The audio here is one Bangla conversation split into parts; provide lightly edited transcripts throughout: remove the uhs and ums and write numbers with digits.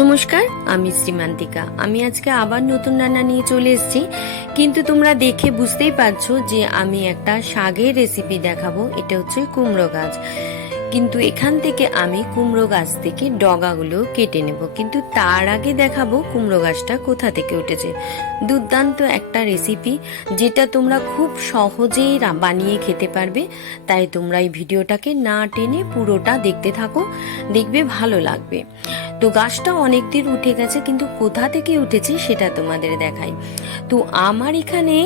নমস্কার, আমি শ্রীমান্তিকা। আমি আজকে আবার নতুন রান্না নিয়ে চলে এসেছি। কিন্তু তোমরা দেখে বুঝতেই পারছো যে আমি একটা শাকের রেসিপি দেখাবো। এটা হচ্ছে কুমড়ো গাছ। কিন্তু এখান থেকে আমি কুমড়ো গাছ থেকে ডগাগুলো কেটে নেব। কিন্তু তার আগে দেখাবো কুমড়ো গাছটা কোথা থেকে উঠেছে। দুর্দান্ত একটা রেসিপি, যেটা তোমরা খুব সহজেই বানিয়ে খেতে পারবে। তাই তোমরা এই ভিডিওটাকে না টেনে পুরোটা দেখতে থাকো, দেখবে ভালো লাগবে। তো গাছটা অনেক দিন উঠে গেছে, কিন্তু কোথা থেকে উঠেছে সেটা তোমাদের দেখাই। তো আমার এখানে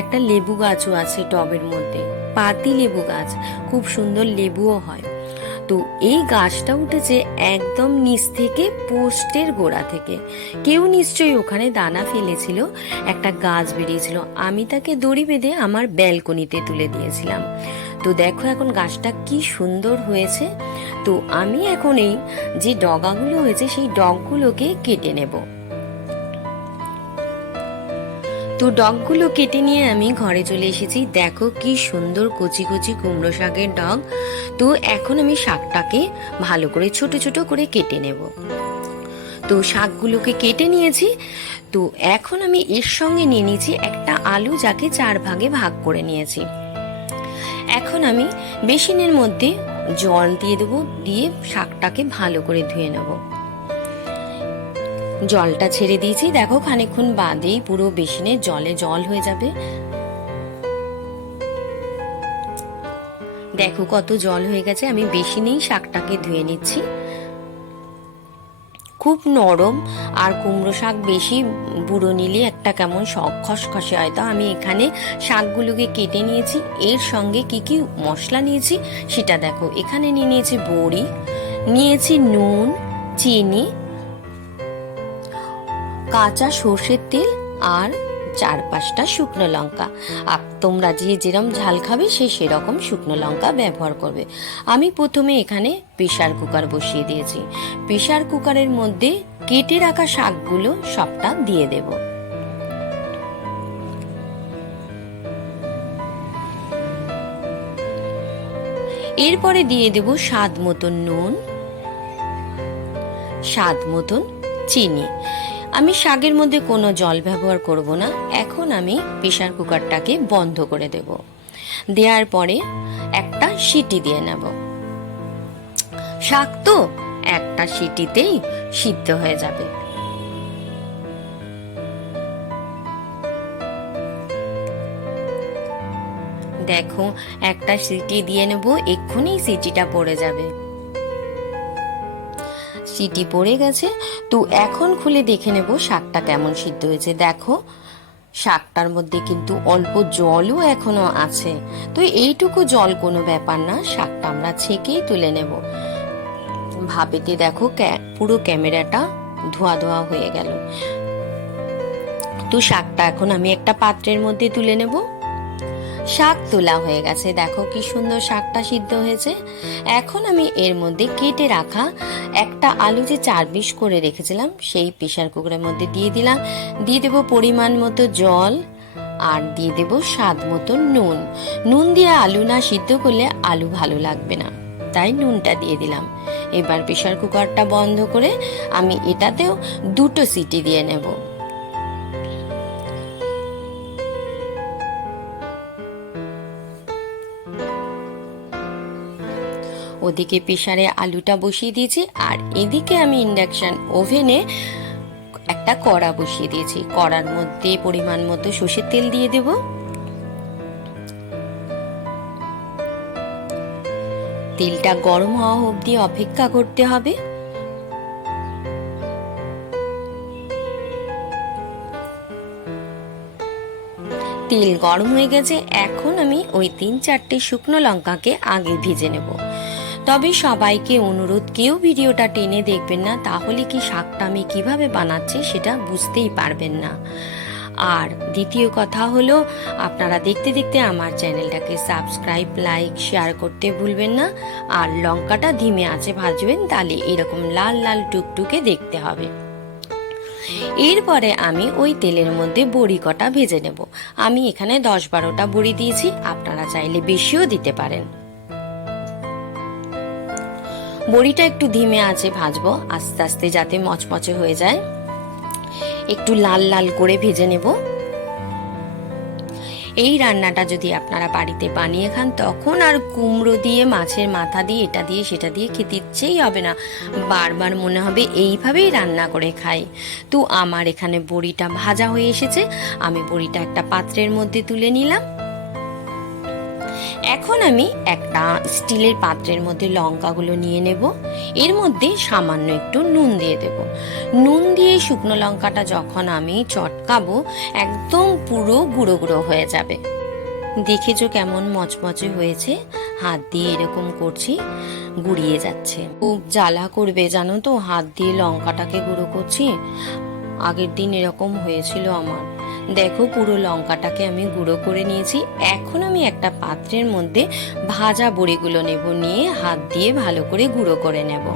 একটা লেবু গাছও আছে টবের মধ্যে, পাতি লেবু গাছ, খুব সুন্দর লেবুও হয়। তো এই গাছটা উঠেছে একদম নিচ থেকে, পোস্টের গোড়া থেকে। কেউ নিশ্চয়ই ওখানে দানা ফেলেছিল, একটা গাছ বেরিয়েছিল, আমি তাকে দড়ি বেঁধে আমার ব্যালকনিতে তুলে দিয়েছিলাম। তো দেখো এখন গাছটা কি সুন্দর হয়েছে। তো আমি এখন এই যে ডগাগুলো হয়েছে সেই ডগগুলোকে কেটে নেব। তো ডগগুলো কেটে নিয়ে আমি ঘরে চলে এসেছি। দেখো কি সুন্দর কচি কচি কুমড়ো শাকের ডগ। তো এখন আমি শাকটাকে ভালো করে ছোট ছোট করে কেটে নেব। তো শাকগুলোকে কেটে নিয়েছি। তো এখন আমি এর সঙ্গে নিয়ে নিয়েছি একটা আলু, যাকে 4 ভাগে ভাগ করে নিয়েছি। এখন আমি বেসিনের মধ্যে জল দিয়ে দেবো, দিয়ে শাকটাকে ভালো করে ধুয়ে নেব। জলটা ছেড়ে দিয়েছি, দেখো খানিকক্ষণ বাদেই পুরো বেসিনের জলে জল হয়ে যাবে। দেখো কত জল হয়ে গেছে। আমি বেসিনেই শাকটাকে ধুয়ে নিচ্ছি। খুব নরম, আর কুমড়ো শাক বেশি বুড়ো নিলে একটা কেমন শখ খসখসে হয়। তো আমি এখানে শাকগুলোকে কেটে নিয়েছি। এর সঙ্গে কি কি মশলা নিয়েছি সেটা দেখো। এখানে নিয়ে নিয়েছি বড়ি, নিয়েছি নুন, চিনি, কাঁচা সর্ষের তেল, আর 4-5টা শুকনো লঙ্কা। আর তোমরা যে যেরকম ঝাল খাবে সে সেরকম শুকনো লঙ্কা ব্যবহার করবে। আমি প্রথমে এখানে প্রেসার কুকার বসিয়ে দিয়েছি। প্রেসার কুকারের মধ্যে কেটে রাখা শাকগুলো সবটা দিয়ে দেব। এরপরে দিয়ে দেব স্বাদ মতন নুন, স্বাদ মতন চিনি। আমি শাকের মধ্যে কোনো জল ব্যবহার করব না। এখন আমি প্রেসার কুকারটাকে বন্ধ করে দেব। দেওয়ার পরে একটা সিটি দিয়ে নেব। শাক তো একটা সিটিতেই সিদ্ধ হয়ে যাবে। দেখো একটা সিটি দিয়ে নেব, এক্ষুনি সিটিটা পড়ে যাবে। সিটি পড়ে গেছে। তো এখন খুলে দেখে নেব শাকটা কেমন সিদ্ধ হয়েছে। দেখো শাকটার মধ্যে কিন্তু অল্প জলও এখনো আছে। তো এইটুকু জল কোনো ব্যাপার না, শাকটা আমরা ছেঁকেই তুলে নেব। ভাবেতে দেখো পুরো ক্যামেরাটা ধোয়া ধোয়া হয়ে গেল। তো শাকটা এখন আমি একটা পাত্রের মধ্যে তুলে নেব। শাক তোলা হয়ে গেছে, দেখো কি সুন্দর শাকটা সিদ্ধ হয়েছে। এখন আমি এর মধ্যে কেটে রাখা একটা আলু যে 4 পিস করে রেখেছিলাম সেই প্রেসার কুকারের মধ্যে দিয়ে দিলাম। দিয়ে দেবো পরিমাণ মতো জল, আর দিয়ে দেবো স্বাদ মতো নুন। নুন দিয়ে আলু না সিদ্ধ করলে আলু ভালো লাগবে না, তাই নুনটা দিয়ে দিলাম। এবার প্রেসার কুকারটা বন্ধ করে আমি এটাতেও 2টো সিটি দিয়ে নেব। ওদিকে প্রেসারে আলুটা বসিয়ে দিয়েছি, আর এদিকে আমি ইন্ডাকশন ওভেনে একটা কড়া বসিয়ে দিয়েছি। কড়ার মধ্যে পরিমাণ মতো সর্ষের তেল দিয়ে দেব। তেলটা গরম হওয়া অবধি অপেক্ষা করতে হবে। তেল গরম হয়ে গেছে। এখন আমি ওই 3-4টে শুকনো লঙ্কাকে আগে ভেজে নেব। তবে সবাইকে অনুরোধ, কেউ ভিডিওটা টেনে দেখবেন না, তাহলে কি শাকটা আমি কিভাবে বানাচ্ছি সেটা বুঝতেই পারবেন না। আর দ্বিতীয় কথা হলো, আপনারা দেখতে দেখতে আমার চ্যানেলটাকে সাবস্ক্রাইব, লাইক, শেয়ার করতে ভুলবেন না। আর লঙ্কাটা ধিমে আঁচে ভাজবেন, তাহলে এরকম লাল লাল টুকটুকে দেখতে হবে। এরপরে আমি ওই তেলের মধ্যে বড়ি কটা ভেজে নেব। আমি এখানে 10-12টা বড়ি দিয়েছি, আপনারা চাইলে বেশিও দিতে পারেন। বড়িটা একটু ধিমে আঁচে ভাজবো আস্তে আস্তে, যাতে মচমচে হয়ে যায়। একটু লাল লাল করে ভেজে নেব। এই রান্নাটা যদি আপনারা বাড়িতে বানিয়ে খান, তখন আর কুমড়ো দিয়ে, মাছের মাথা দিয়ে, এটা দিয়ে সেটা দিয়ে খেতে ইচ্ছেই হবে না, বারবার মনে হবে এইভাবেই রান্না করে খাই। তো আমার এখানে বড়িটা ভাজা হয়ে এসেছে, আমি বড়িটা একটা পাত্রের মধ্যে তুলে নিলাম। এখন আমি একটা স্টিলের পাত্রের মধ্যে লঙ্কাগুলো নিয়ে নেব। এর মধ্যে সামান্য একটু নুন দিয়ে দেব। নুন দিয়ে শুকনো লঙ্কাটা যখন আমি চটকাবো, একদম পুরো গুঁড়ো গুঁড়ো হয়ে যাবে। দেখেছো কেমন মচমচে হয়েছে, হাত দিয়ে এরকম করছি, গুঁড়িয়ে যাচ্ছে। খুব জ্বালা করবে জানো তো, হাত দিয়ে লঙ্কাটাকে গুঁড়ো করছি। আগের দিন এরকম হয়েছিল আমার। দেখো, পুরো লঙ্কাটাকে আমি গুঁড়ো করে নিয়েছি। এখন আমি একটা পাত্রের মধ্যে ভাজা বড়িগুলো নেব, নিয়ে হাত দিয়ে ভালো করে গুঁড়ো করে নেব।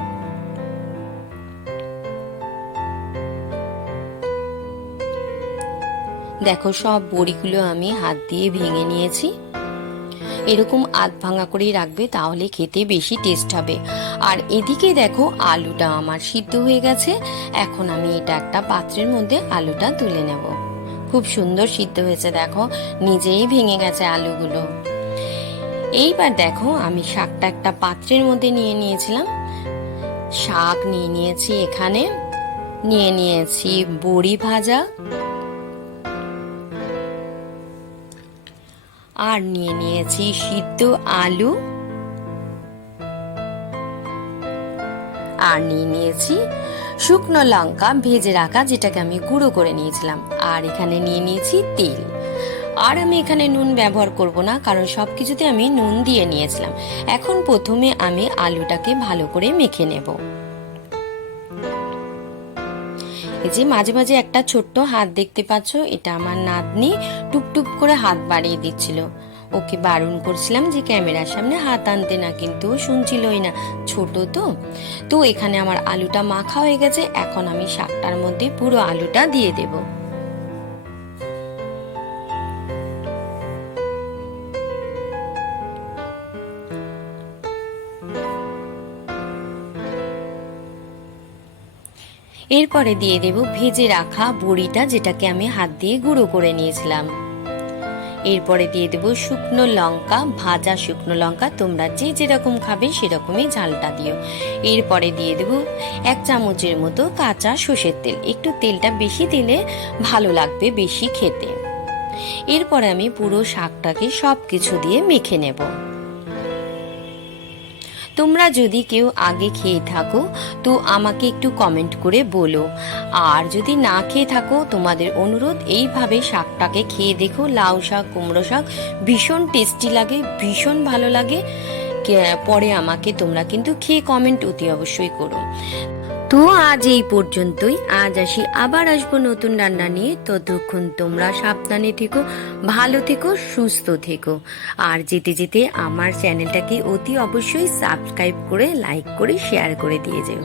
দেখো, সব বড়িগুলো আমি হাত দিয়ে ভেঙে নিয়েছি। এরকম আধ ভাঙা করেই রাখবে, তাহলে খেতে বেশি টেস্ট হবে। আর এদিকে দেখো, আলুটা আমার সিদ্ধ হয়ে গেছে। এখন আমি এটা একটা পাত্রের মধ্যে আলুটা তুলে নেব। খুব সুন্দর সিদ্ধ হয়েছে, দেখো নিজেই ভেঙে গেছে আলুগুলো। এইবার দেখো, আমি শাকটা একটা পাত্রের মধ্যে নিয়ে নিয়েছিলাম। শাক নিয়ে নিয়েছি, এখানে নিয়ে নিয়েছি বড়ি ভাজা, আর নিয়ে নিয়েছি সিদ্ধ আলু, আর নিয়ে নিয়েছি শুকনো লঙ্কা ভেজে রাখা, যেটাকে আমি গুঁড়ো করে নিয়েছিলাম। আর এখানে নিয়ে নিয়েছি তেল। আর আমি এখানে নুন ব্যবহার করব না, কারণ সবকিছুতে আমি নুন দিয়ে নিয়েছিলাম। এখন প্রথমে আমি আলুটাকে ভালো করে মেখে নেব। এই যে মাঝে মাঝে একটা ছোট্ট হাত দেখতে পাচ্ছ, এটা আমার নাতনি টুপটুপ করে হাত বাড়িয়ে দিচ্ছিল। ওকে বারণ করছিলাম যে ক্যামেরার সামনে হাত আনতে না, কিন্তু শুনছিলই না, ছোট তো। তো এখানে আমার আলুটা মাখা হয়ে গেছে। এখন আমি শাকটার মধ্যে পুরো আলুটা দিয়ে দেব। এরপরে দিয়ে দেব ভেজে রাখা বড়িটা, যেটাকে আমি হাত দিয়ে গুঁড়ো করে নিয়েছিলাম। এরপরে দিয়ে দেব শুকনো লঙ্কা, ভাজা শুকনো লঙ্কা, তোমরা যে যেরকম খাবে সেরকমই ঝালটা দিও। এরপরে দিয়ে দেব 1 চামচের মতো কাঁচা সর্ষের তেল, একটু তেলটা বেশি দিলে ভালো লাগবে বেশি খেতে। এরপরে আমি পুরো শাকটাকে সবকিছু দিয়ে মেখে নেব। তোমরা যদি কেউ আগে খেয়ে থাকো তো আমাকে একটু কমেন্ট করে বলো, আর যদি না খেয়ে থাকো তোমাদের অনুরোধ, এইভাবে শাকটাকে খেয়ে দেখো। লাউ শাক, কুমড়ো শাক ভীষণ টেস্টি লাগে, ভীষণ ভালো লাগে। পরে আমাকে তোমরা কিন্তু খেয়ে কমেন্ট অতি অবশ্যই করো। তো আজ এই পর্যন্তই। আজ আসি, আবার আসবো নতুন রান্না নিয়ে। ততক্ষণ তোমরা সাবধানে থেকো, ভালো থেকো, সুস্থ থেকো। আর যেতে যেতে আমার চ্যানেলটাকে অতি অবশ্যই সাবস্ক্রাইব করে, লাইক করে, শেয়ার করে দিয়ে যেও।